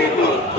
বিদ্যুৎ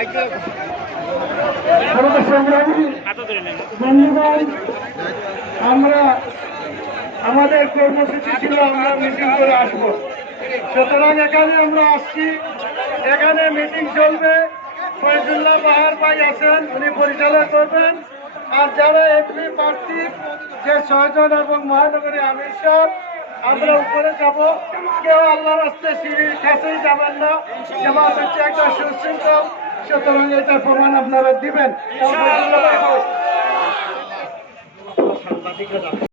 আমরা আমাদের কর্মসূচি ছিল আমরা মিটিং করে আসবো সুতরাং এখানে আমরা আসছি এখানে মিটিং চলবে ফয়জুল্লাহ বাহার ভাই আছেন উনি পরিচালনা করবেন আর যারা এমপি প্রার্থী যে ছয়জন এবং মহানগরী আমির সাহ আমরা উপরে যাব কেউ আল্লাহ রাস্তায় সিঁড়ির কাছেই যাবেন না হচ্ছে একটা সুশৃঙ্খল সুতরাং এটা প্রমাণ আপনারা দিবেন